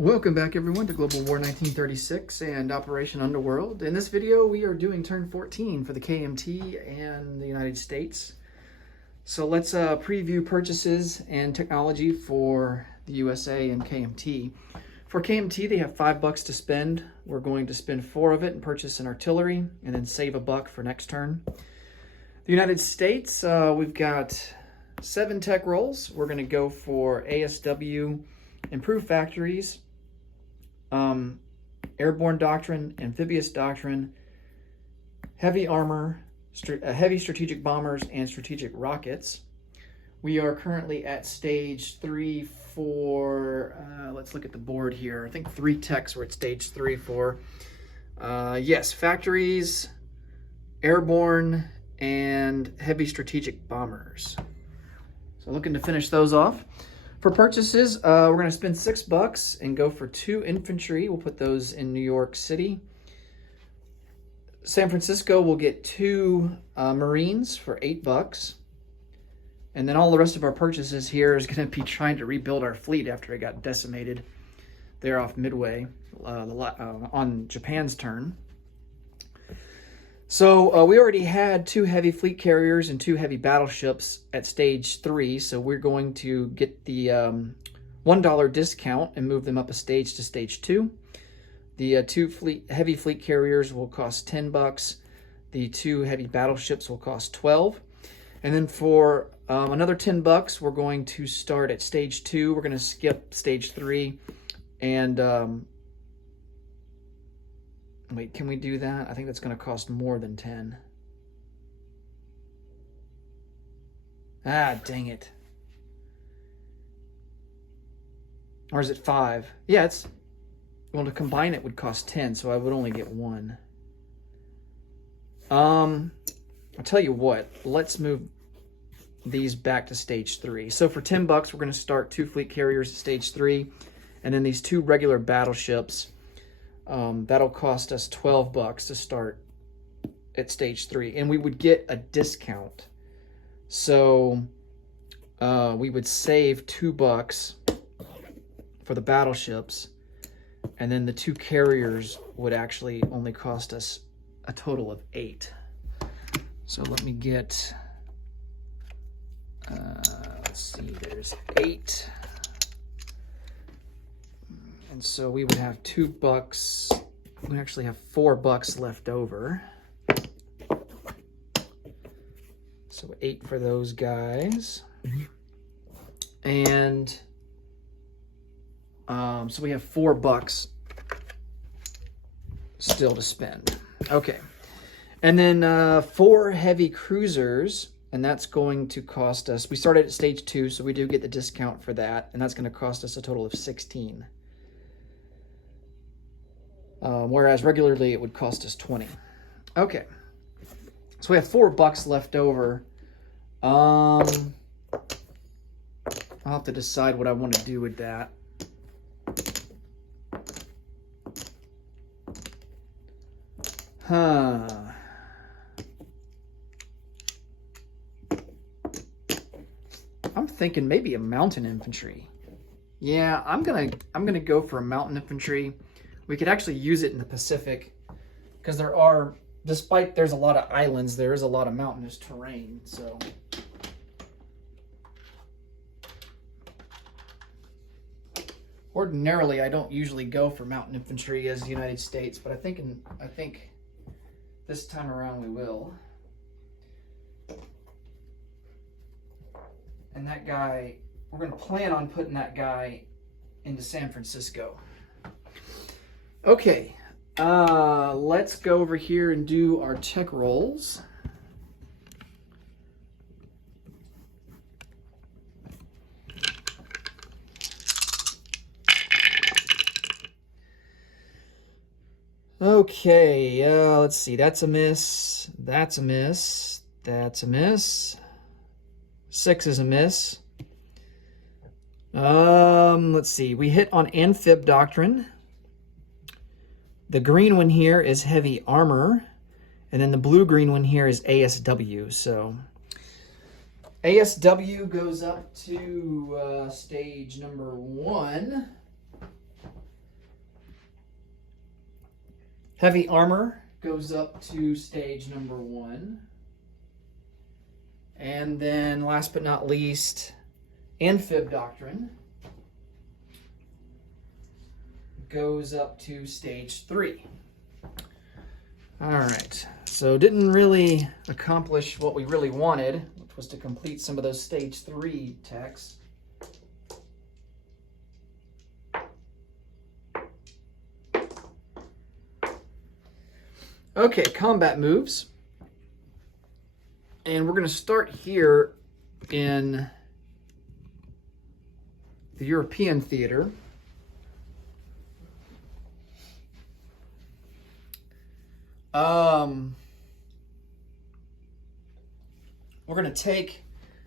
Welcome back everyone to Global War 1936 and Operation Underworld. In this video we are doing turn 14 for the KMT and the United States. So let's preview purchases and technology for the USA and KMT. For KMT they have $5 to spend. We're going to spend 4 of it and purchase an artillery and then save $1 for next turn. The United States, we've got 7 tech rolls. We're going to go for ASW, Improved Factories, Airborne Doctrine, Amphibious Doctrine, Heavy Armor, Heavy Strategic Bombers, and Strategic Rockets. We are currently at stage 3 for, let's look at the board here. I think 3 techs were at stage 3 for, yes, Factories, Airborne, and Heavy Strategic Bombers. So looking to finish those off. For purchases, we're going to spend $6 and go for 2 infantry. We'll put those in New York City. San Francisco will get 2 Marines for $8. And then all the rest of our purchases here is going to be trying to rebuild our fleet after it got decimated there off Midway on Japan's turn. So we already had 2 heavy fleet carriers and 2 heavy battleships at stage 3, so we're going to get the $1 discount and move them up a stage to stage 2. The 2 heavy fleet carriers will cost $10. The 2 heavy battleships will cost $12. And then for another $10, we're going to start at stage 2. We're going to skip stage 3 and wait, can we do that? I think that's going to cost more than 10. Ah, dang it. Or is it 5? Yeah, it's... Well, to combine it would cost 10, so I would only get 1. I'll tell you what. Let's move these back to stage 3. So for $10, we're going to start 2 fleet carriers at stage 3, and then these 2 regular battleships. That'll cost us $12 to start at stage 3, and we would get a discount. So we would save $2 for the battleships, and then the 2 carriers would actually only cost us a total of 8. So let me get, let's see, there's 8. And so we would have $2. We actually have $4 left over. So 8 for those guys. And so we have $4 still to spend. Okay. And then 4 heavy cruisers, and that's going to cost us, we started at stage 2, so we do get the discount for that, and that's going to cost us a total of 16. Whereas regularly it would cost us 20. Okay, so we have $4 left over. I'll have to decide what I want to do with that. I'm thinking maybe a mountain infantry. Yeah, I'm gonna go for a mountain infantry. We could actually use it in the Pacific because there are, despite there's a lot of islands, there is a lot of mountainous terrain. So ordinarily, I don't usually go for mountain infantry as the United States, but I think this time around we will. And that guy, we're going to plan on putting that guy into San Francisco. Okay, let's go over here and do our tech rolls. Okay, let's see. That's a miss. That's a miss. That's a miss. 6 is a miss. Let's see. We hit on Amphib Doctrine. The green one here is Heavy Armor, and then the blue-green one here is ASW. So ASW goes up to stage number 1. Heavy armor goes up to stage number 1. And then last but not least, amphib doctrine goes up to stage 3. All right, so didn't really accomplish what we really wanted, which was to complete some of those stage 3 techs. Okay, combat moves. And we're going to start here in the European theater. We're going to take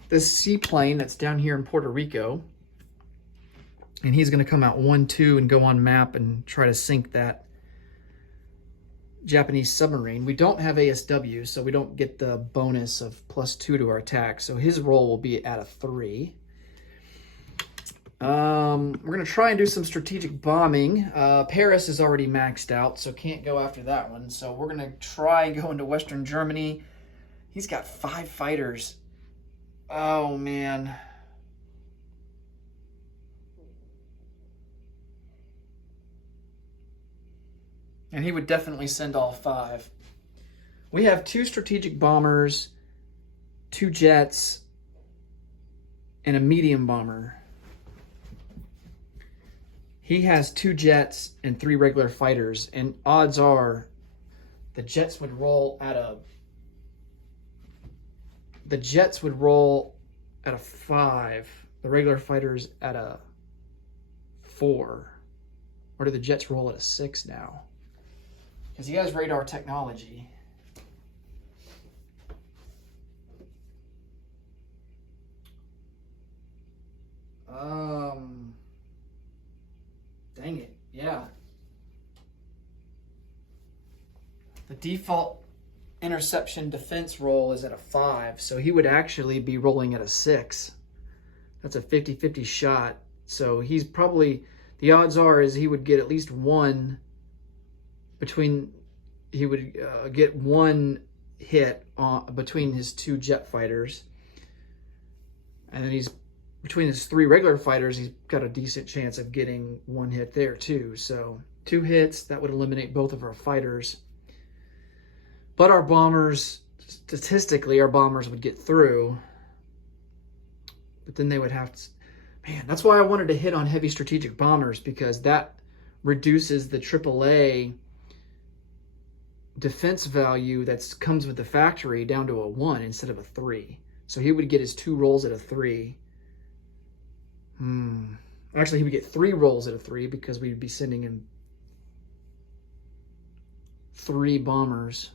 this seaplane that's down here in Puerto Rico, and he's going to come out 1-2 and go on map and try to sink that Japanese submarine. We don't have ASW, so we don't get the bonus of +2 to our attack, so his roll will be at a 3. We're going to try and do some strategic bombing. Paris is already maxed out, so can't go after that one. So we're going to try and go into Western Germany. He's got 5 fighters. Oh, man. And he would definitely send all 5. We have 2 strategic bombers, 2 jets, and a medium bomber. He has 2 jets and 3 regular fighters, and odds are the jets would roll at a 5. The regular fighters at a 4. Or do the jets roll at a 6 now? Because he has radar technology. Dang it, yeah. The default interception defense roll is at a 5, so he would actually be rolling at a 6. That's a 50-50 shot. So he's probably, the odds are is he would get at least one he would get 1 hit between his 2 jet fighters. And then he's, between his 3 regular fighters, he's got a decent chance of getting 1 hit there too. So 2 hits, that would eliminate both of our fighters. But our bombers, statistically, our bombers would get through. But then they would have to, man, that's why I wanted to hit on heavy strategic bombers, because that reduces the AAA defense value that comes with the factory down to a 1 instead of a 3. So he would get his 2 rolls at a 3. Actually, he would get 3 rolls at a 3 because we'd be sending him 3 bombers.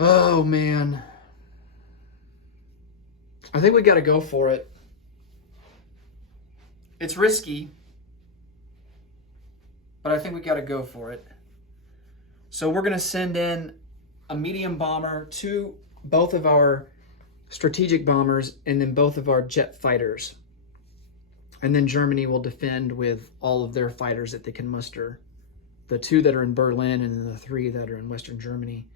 Oh, man. I think we got to go for it. It's risky, but I think we got to go for it. So we're going to send in a medium bomber to both of our strategic bombers and then both of our jet fighters. And then Germany will defend with all of their fighters that they can muster. The 2 that are in Berlin and then the 3 that are in Western Germany.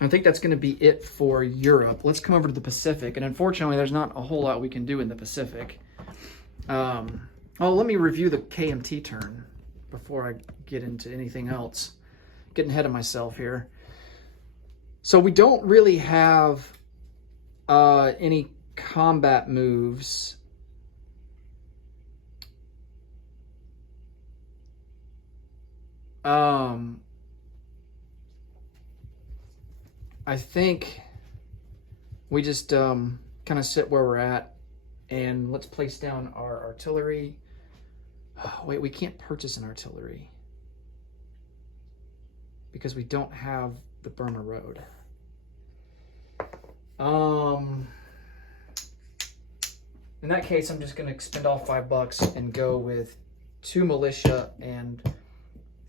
I think that's going to be it for Europe. Let's come over to the Pacific. And unfortunately, there's not a whole lot we can do in the Pacific. Let me review the KMT turn before I get into anything else. Getting ahead of myself here. So we don't really have any combat moves. I think we just kind of sit where we're at, and let's place down our artillery. Oh, wait, we can't purchase an artillery because we don't have the Burma Road. In that case, I'm just going to spend all $5 and go with 2 militia and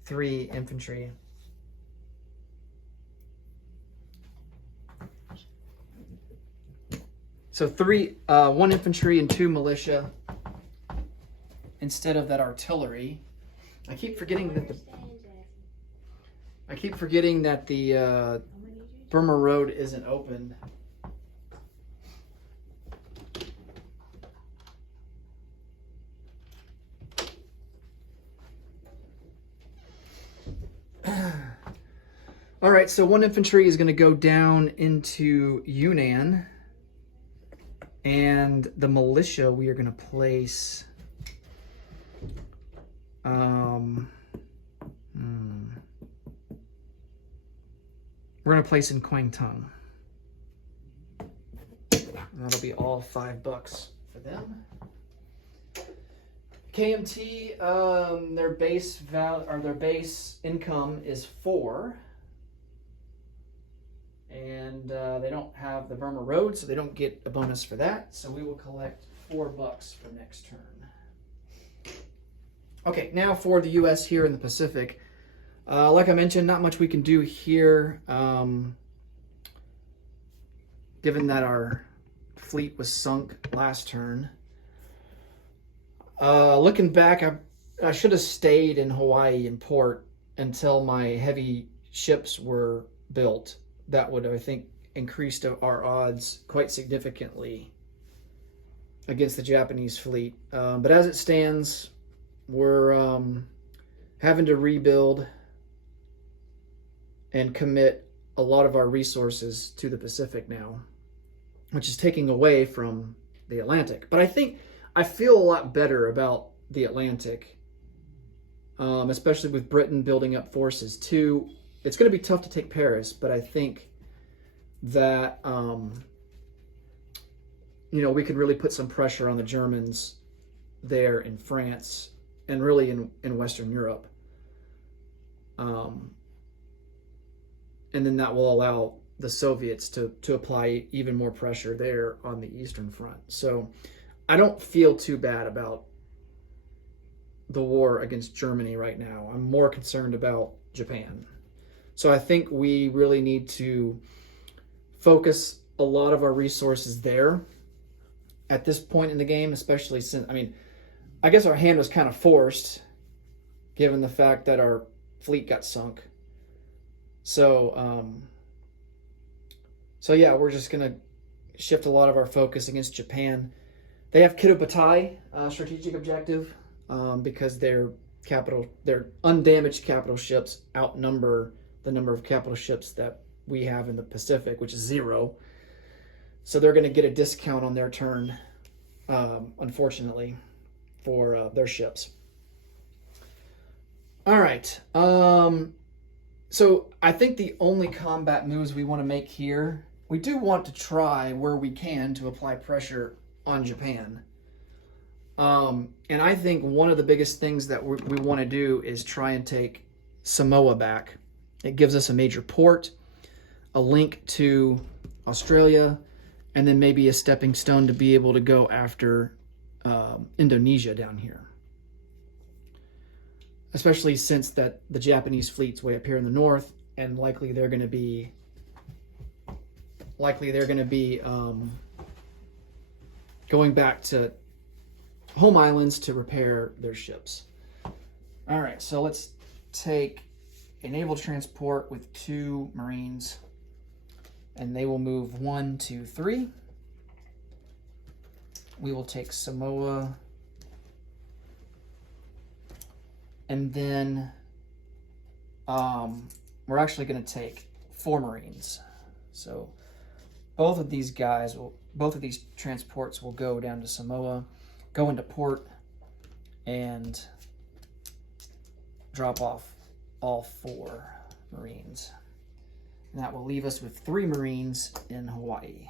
3 infantry. So 1 infantry and 2 militia. instead of that artillery. I keep forgetting that the Burma Road isn't open. All right, so 1 infantry is going to go down into Yunnan, and the militia we are going to place. We're going to place in Kwangtung. That'll be all $5 for them. KMT, their base income is 4. And they don't have the Burma Road, so they don't get a bonus for that. So we will collect $4 for next turn. Okay, now for the U.S. here in the Pacific. Like I mentioned, not much we can do here, given that our fleet was sunk last turn. Looking back, I should have stayed in Hawaii in port until my heavy ships were built. That would, I think, increased our odds quite significantly against the Japanese fleet. But as it stands, we're having to rebuild and commit a lot of our resources to the Pacific now, which is taking away from the Atlantic. But I feel a lot better about the Atlantic, especially with Britain building up forces too. It's going to be tough to take Paris, but I think that we could really put some pressure on the Germans there in France and really in Western Europe. And then that will allow the Soviets to apply even more pressure there on the Eastern Front. So I don't feel too bad about the war against Germany right now. I'm more concerned about Japan. So I think we really need to focus a lot of our resources there at this point in the game, especially since, I guess our hand was kind of forced given the fact that our fleet got sunk. So yeah, we're just going to shift a lot of our focus against Japan. They have Kitabatai strategic objective because their undamaged capital ships outnumber the number of capital ships that we have in the Pacific, which is 0. So they're going to get a discount on their turn, unfortunately, for their ships. All right. So I think the only combat moves we want to make here, we do want to try where we can to apply pressure on Japan. And I think one of the biggest things that we want to do is try and take Samoa back. It gives us a major port, a link to Australia, and then maybe a stepping stone to be able to go after Indonesia down here. Especially since that the Japanese fleet's way up here in the north, and likely they're going to be going back to home islands to repair their ships. All right, so let's take a naval transport with 2 Marines, and they will move 1, 2, 3. We will take Samoa, and then we're actually going to take 4 Marines. So both of these transports will go down to Samoa, go into port, and drop off all 4 Marines. And that will leave us with 3 Marines in Hawaii.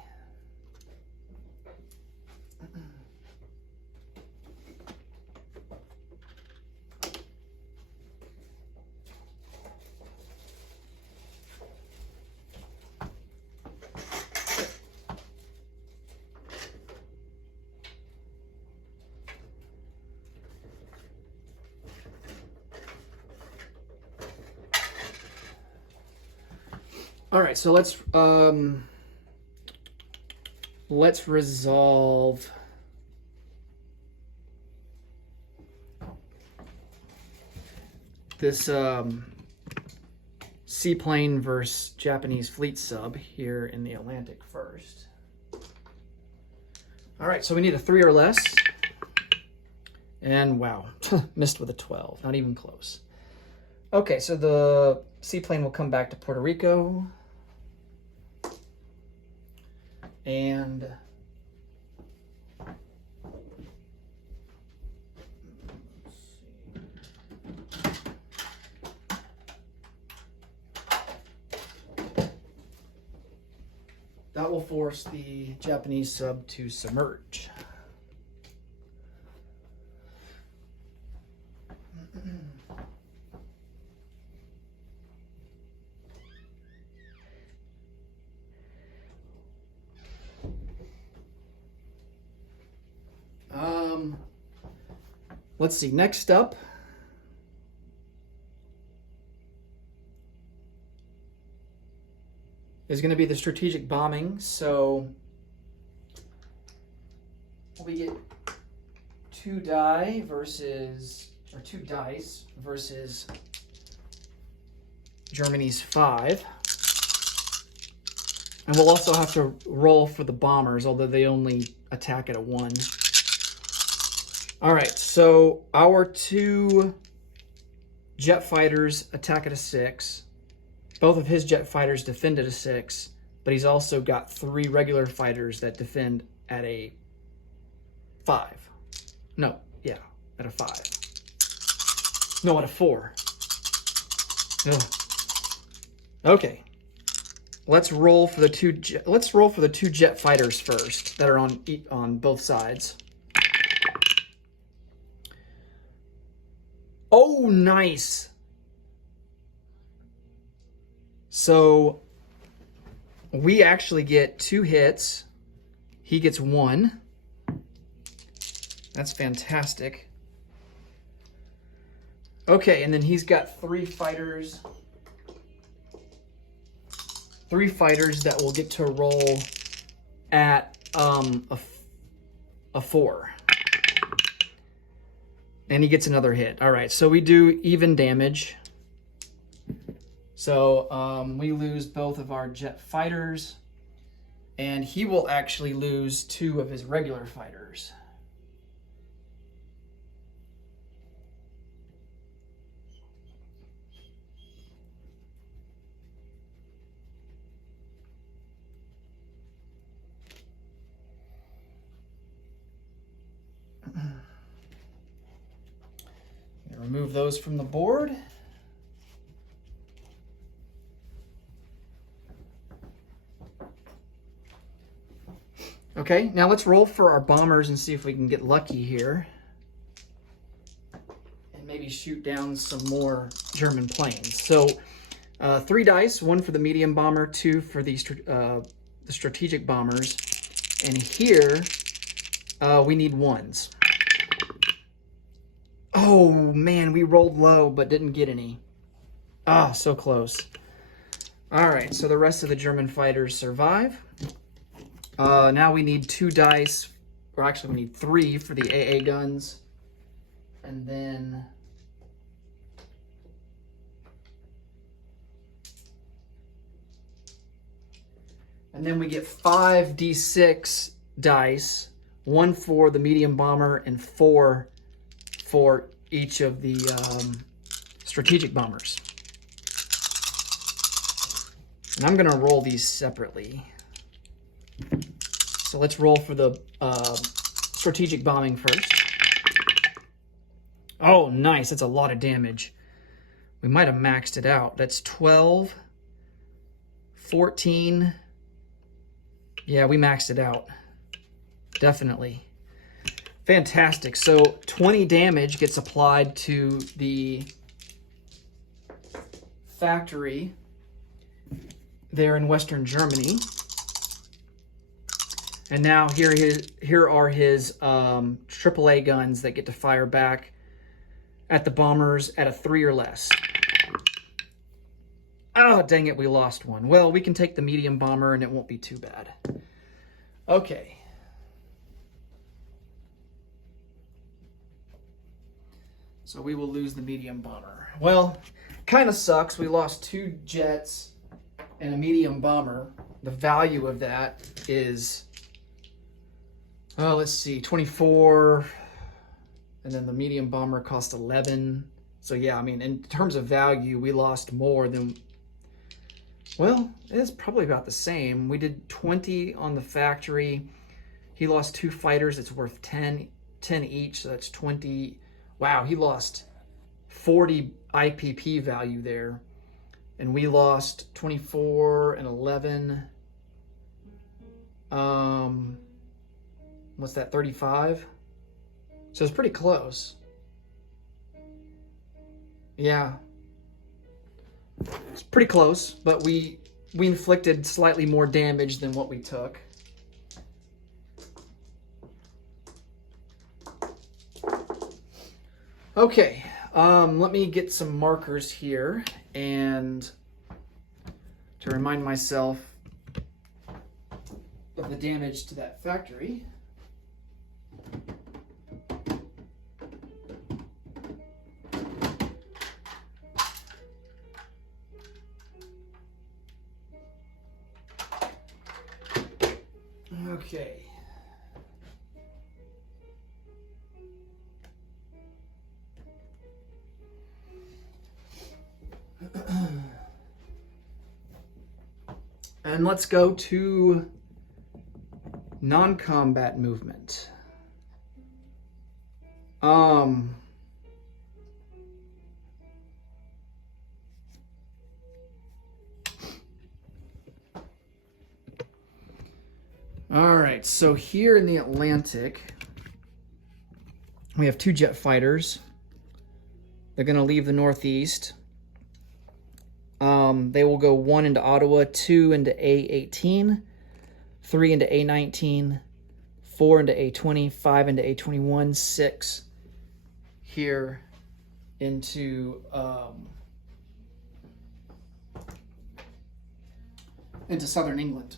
All right, so let's resolve this seaplane versus Japanese fleet sub here in the Atlantic first. All right, so we need a 3 or less. And wow, missed with a 12, not even close. Okay, so the seaplane will come back to Puerto Rico. And that will force the Japanese sub to submerge. Let's see, next up is going to be the strategic bombing. So we get 2 dice versus Germany's 5. And we'll also have to roll for the bombers, although they only attack at a 1. All right, so our 2 jet fighters attack at a 6. Both of his jet fighters defend at a 6, but he's also got 3 regular fighters that defend at a 5. No, yeah, at a 5. No, at a 4. Ugh. Okay. Let's roll for the 2 jet fighters first that are on both sides. Oh, nice. So we actually get 2 hits. He gets 1. That's fantastic. Okay, and then he's got 3 fighters. 3 fighters that will get to roll at a 4. And he gets another hit. All right, so we do even damage. So we lose both of our jet fighters, and he will actually lose 2 of his regular fighters. Remove those from the board. Okay, now let's roll for our bombers and see if we can get lucky here. And maybe shoot down some more German planes. So 3 dice, 1 for the medium bomber, 2 for the strategic bombers. And here we need 1s. Oh man, we rolled low but didn't get any. Ah, so close. All right, so the rest of the German fighters survive. Now we need 2 dice, or actually we need 3 for the AA guns. And then we get 5 D6 dice, 1 for the medium bomber and 4 for each of the strategic bombers. And I'm gonna roll these separately. So let's roll for the strategic bombing first. Oh, nice, that's a lot of damage. We might have maxed it out. That's 12, 14. Yeah, we maxed it out. Definitely. Fantastic. So 20 damage gets applied to the factory there in Western Germany. And now here are his AAA guns that get to fire back at the bombers at a 3 or less. Oh, dang it, we lost 1. Well, we can take the medium bomber and it won't be too bad. Okay. So we will lose the medium bomber. Well, kind of sucks. We lost 2 jets and a medium bomber. The value of that is, let's see, 24, and then the medium bomber cost 11. So yeah, I mean, in terms of value, we lost more than, well, it's probably about the same. We did 20 on the factory. He lost 2 fighters. It's worth 10 each, so that's 20. Wow, he lost 40 IPP value there. And we lost 24 and 11. What's that, 35? So it's pretty close. Yeah. It's pretty close, but we inflicted slightly more damage than what we took. Okay, let me get some markers here and to remind myself of the damage to that factory. Okay. And let's go to non-combat movement. All right, so here in the Atlantic, we have 2 jet fighters. They're going to leave the Northeast. They will go 1 into Ottawa, 2 into A18, 3 into A19, 4 into A20, 5 into A21, 6 here into southern England.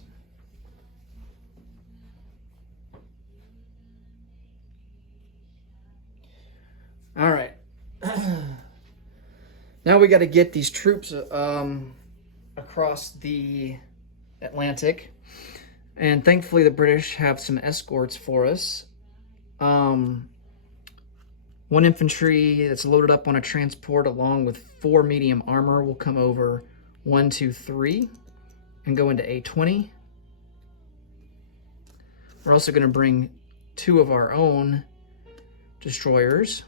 All right. Now we got to get these troops across the Atlantic. And thankfully the British have some escorts for us. 1 infantry that's loaded up on a transport along with 4 medium armor will come over 1, 2, 3 and go into A20. We're also going to bring 2 of our own destroyers.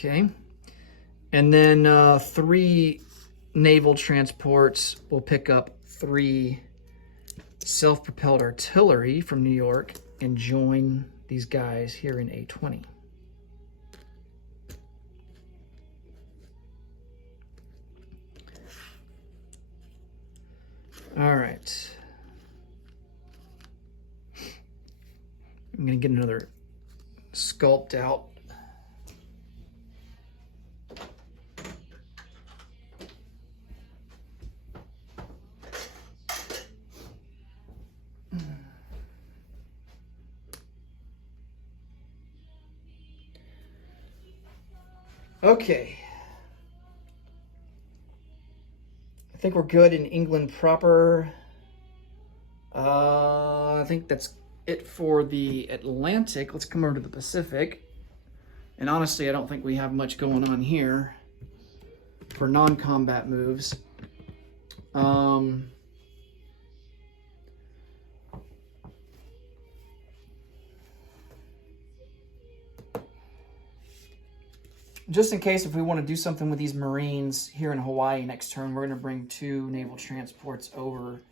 Okay, and then 3 naval transports will pick up 3 self-propelled artillery from New York and join these guys here in A20. All right. I'm going to get another sculpt out. Okay. I think we're good in England proper. I think that's it for the Atlantic. Let's come over to the Pacific. And honestly, I don't think we have much going on here for non-combat moves. Just in case if we want to do something with these Marines here in Hawaii next turn, we're going to bring 2 naval transports over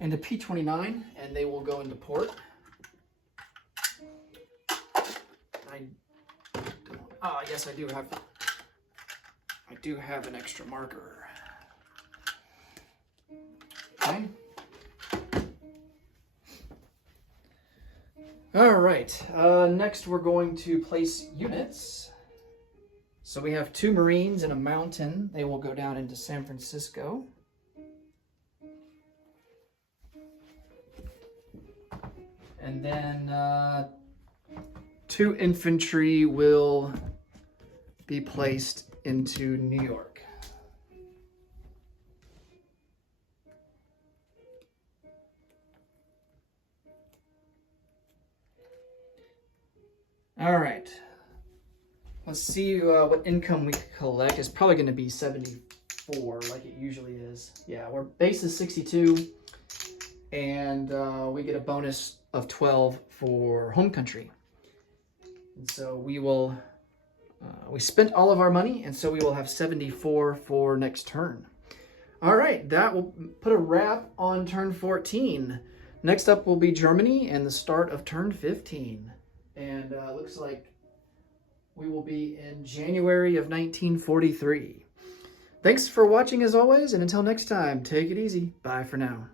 into P-29, and they will go into port. Yes, I do have an extra marker. Okay. All right. Next, we're going to place units. So we have 2 Marines and a mountain. They will go down into San Francisco. And then 2 infantry will be placed into New York. All right. Let's see what income we collect. It's probably going to be 74 like it usually is. Yeah, our base is 62, and we get a bonus of 12 for home country. And so we will, we spent all of our money, and so we will have 74 for next turn. All right, that will put a wrap on turn 14. Next up will be Germany and the start of turn 15. And looks like we will be in January of 1943. Thanks for watching as always, and until next time, take it easy. Bye for now.